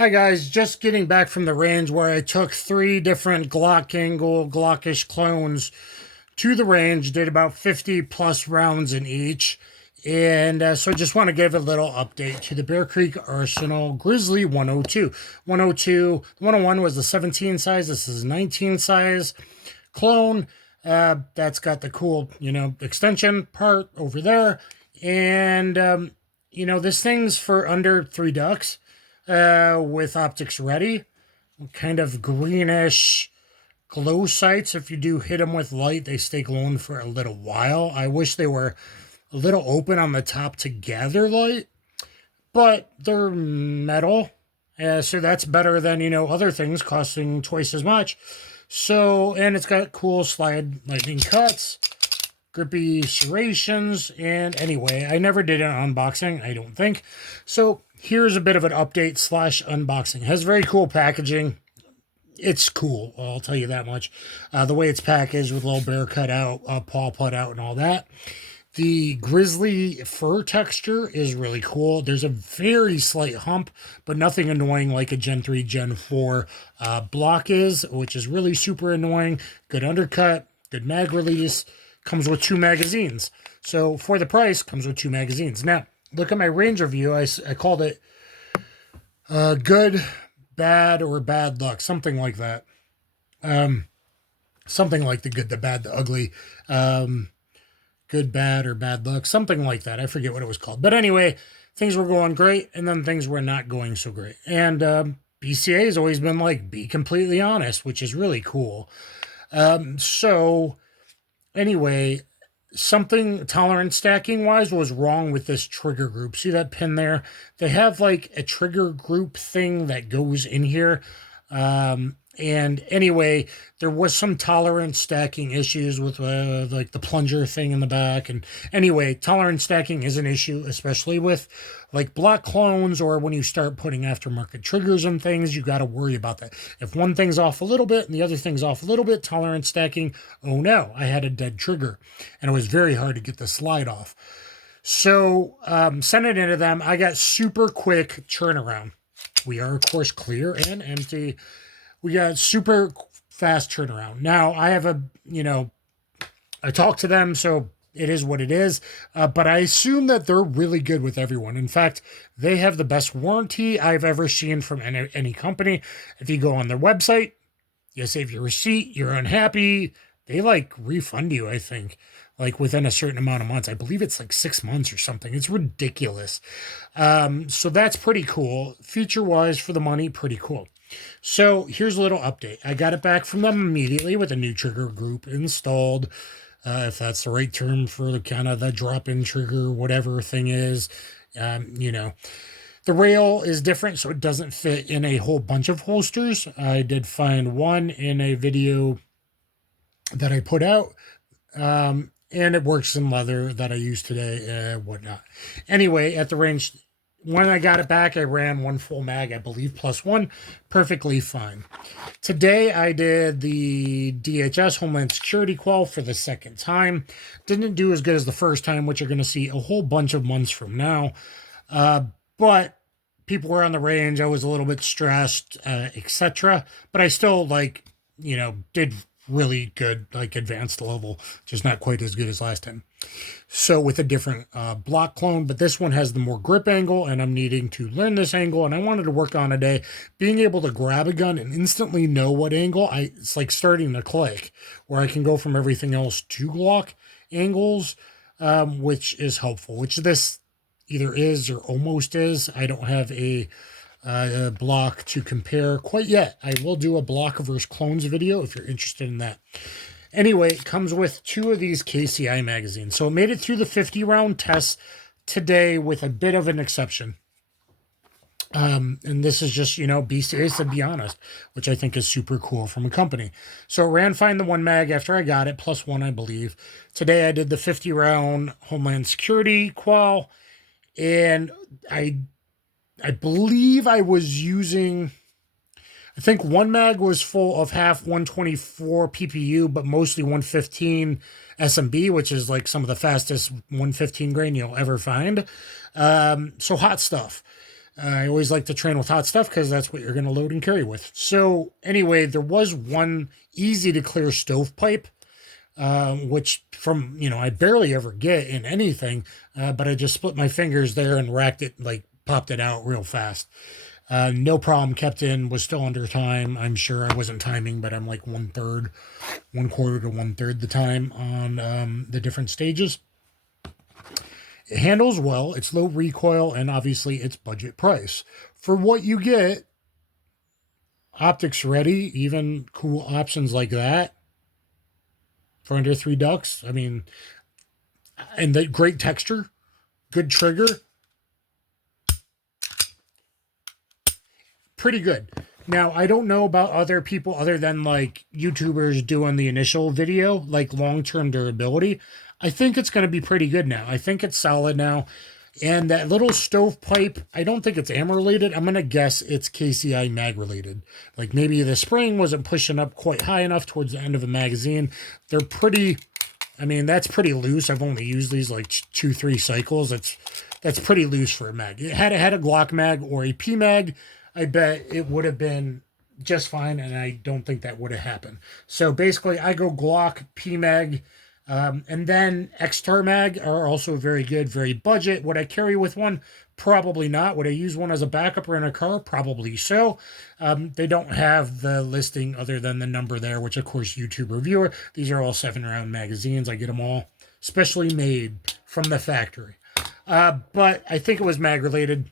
Hi guys, just getting back from the range where I took three different Glock angle, Glockish clones to the range, did about 50 plus rounds in each. And so just want to give a little update to the Bear Creek Arsenal Grizzly 102. 102, 101 was the 17 size. This is 19 size clone. That's got the cool, extension part over there. And, this thing's for under $3 with optics ready. Kind of greenish glow sights. If you do hit them with light, they stay glowing for a little while. I wish they were a little open on the top to gather light, but they're metal. So that's better than, other things costing twice as much. So, and it's got cool slide lightning cuts, grippy serrations, and anyway, I never did an unboxing, I don't think. So here's a bit of an update slash unboxing. It has very cool packaging. It's cool, I'll tell you that much. The way it's packaged with a little bear cut out, paw put out, and all that. The Grizzly fur texture is really cool. There's a very slight hump, but nothing annoying like a Gen 3, Gen 4 block is, which is really super annoying. Good undercut, good mag release. Comes with 2 magazines. So for the price, comes with 2 magazines. Now, look at my range review. I called it good, bad, or bad luck. Something like that. Something like the good, the bad, the ugly. Good, bad, or bad luck. Something like that. I forget what it was called. But anyway, things were going great, and then things were not going so great. And BCA has always been like, be completely honest, which is really cool. So anyway, something tolerance stacking wise was wrong with this trigger group. See that pin there? They have like a trigger group thing that goes in here. And anyway, there was some tolerance stacking issues with like the plunger thing in the back. And anyway, tolerance stacking is an issue, especially with like block clones or when you start putting aftermarket triggers and things, you got to worry about that. If one thing's off a little bit and the other thing's off a little bit, tolerance stacking, oh no, I had a dead trigger. And it was very hard to get the slide off. So sent it into them. I got super quick turnaround. We are, of course, clear and empty. We got super fast turnaround. Now, I have I talked to them, so it is what it is. But I assume that they're really good with everyone. In fact, they have the best warranty I've ever seen from any company. If you go on their website, you save your receipt, you're unhappy, they like refund you, I think, like within a certain amount of months. I believe it's like 6 months or something. It's ridiculous. So that's pretty cool. Feature-wise, for the money, pretty cool. So here's a little update. I got it back from them immediately with a new trigger group installed, if that's the right term for the kind of the drop-in trigger, whatever thing is. The rail is different, so it doesn't fit in a whole bunch of holsters. I did find one in a video that I put out, and it works in leather that I use today, whatnot. Anyway, at the range, when I got it back, I ran 1 full mag, I believe, plus 1, perfectly fine. Today, I did the DHS Homeland Security Qual for the second time. Didn't do as good as the first time, which you're going to see a whole bunch of months from now. But people were on the range. I was a little bit stressed, etc. But I still, did really good, like advanced level, just not quite as good as last time. So with a different block clone, but this one has the more grip angle, and I'm needing to learn this angle, and I wanted to work on today. Being able to grab a gun and instantly know what angle, it's like starting to click, where I can go from everything else to Glock angles, which is helpful, which this either is or almost is. I don't have a block to compare quite yet. I will do a block versus clones video if you're interested in that. Anyway, it comes with 2 of these KCI magazines. So it made it through the 50-round test today with a bit of an exception. And this is just, BCA to be honest, which I think is super cool from a company. So it ran fine the 1 mag after I got it, plus 1, I believe. Today I did the 50-round Homeland Security Qual, and I believe I was using, I think 1 mag was full of half 124 PPU, but mostly 115 SMB, which is like some of the fastest 115 grain you'll ever find. So hot stuff. I always like to train with hot stuff because that's what you're going to load and carry with. So anyway, there was one easy to clear stovepipe, which from, I barely ever get in anything, but I just split my fingers there and racked it, like popped it out real fast. No problem, kept in, was still under time. I'm sure I wasn't timing, but I'm like 1/3, 1/4 to 1/3 the time on the different stages. It handles well, it's low recoil, and obviously it's budget price. For what you get, optics ready, even cool options like that for under $3. I mean, and the great texture, good trigger, pretty good. Now, I don't know about other people other than like YouTubers doing the initial video, like long-term durability. I think it's going to be pretty good now. I think it's solid now. And that little stovepipe, I don't think it's ammo related. I'm going to guess it's KCI mag related. Like maybe the spring wasn't pushing up quite high enough towards the end of a magazine. They're pretty, I mean, that's pretty loose. I've only used these like 2-3 cycles. That's pretty loose for a mag. Had it had a Glock mag or a PMag, I bet it would have been just fine, and I don't think that would have happened. So basically, I go Glock, PMag, and then extar mag are also very good, very budget. Would I carry with one? Probably not. Would I use one as a backup or in a car? Probably so. They don't have the listing other than the number there, which of course YouTube reviewer. These are all 7-round magazines. I get them all specially made from the factory. But I think it was mag related.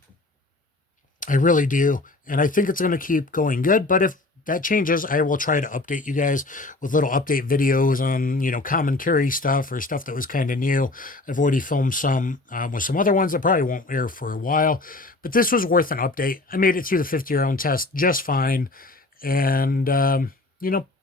I really do. And I think it's going to keep going good. But if that changes, I will try to update you guys with little update videos on, common carry stuff or stuff that was kind of new. I've already filmed some with some other ones that probably won't air for a while. But this was worth an update. I made it through the 50-round test just fine. And,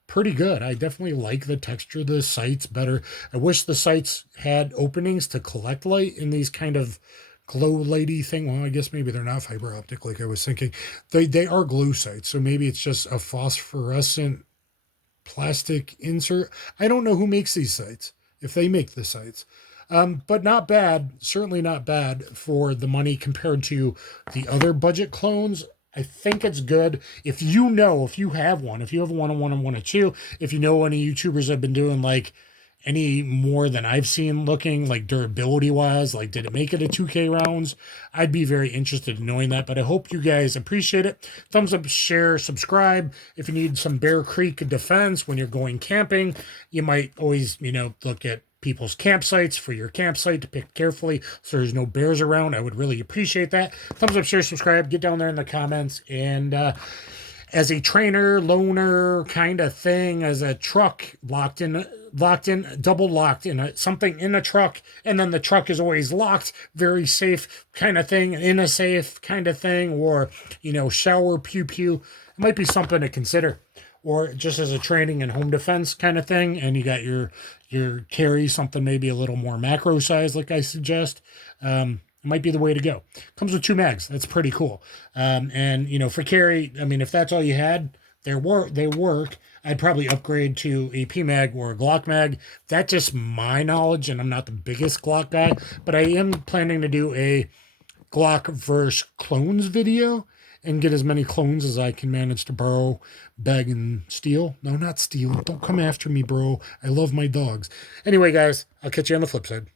pretty good. I definitely like the texture of the sights better. I wish the sights had openings to collect light in these kind of glow lighty thing. Well, I guess maybe they're not fiber optic like I was thinking. They are glue sights, so maybe it's just a phosphorescent plastic insert. I don't know who makes these sights, if they make the sights. But not bad, certainly not bad for the money compared to the other budget clones. I think it's good. If you have one, if you have a 1-on-1 and 1-on-2, if you know any YouTubers have been doing like any more than I've seen looking, like durability wise, like did it make it a 2K rounds? I'd be very interested in knowing that, but I hope you guys appreciate it. Thumbs up, share, subscribe. If you need some Bear Creek defense when you're going camping, you might always, look at people's campsites for your campsite to pick carefully so there's no bears around. I would really appreciate that. Thumbs up, share, subscribe, get down there in the comments. And as a trainer, loaner kind of thing, as a truck double locked in something in a truck, and then the truck is always locked, very safe kind of thing, in a safe kind of thing, or, shower pew. It might be something to consider. Or just as a training and home defense kind of thing, and you got your carry, something maybe a little more macro size, like I suggest, might be the way to go. Comes with 2 mags. That's pretty cool. And, for carry, I mean, if that's all you had, they work. I'd probably upgrade to a PMag or a Glock mag. That's just my knowledge, and I'm not the biggest Glock guy, but I am planning to do a Glock versus clones video and get as many clones as I can manage to borrow, beg, and steal. No, not steal. Don't come after me, bro. I love my dogs. Anyway, guys, I'll catch you on the flip side.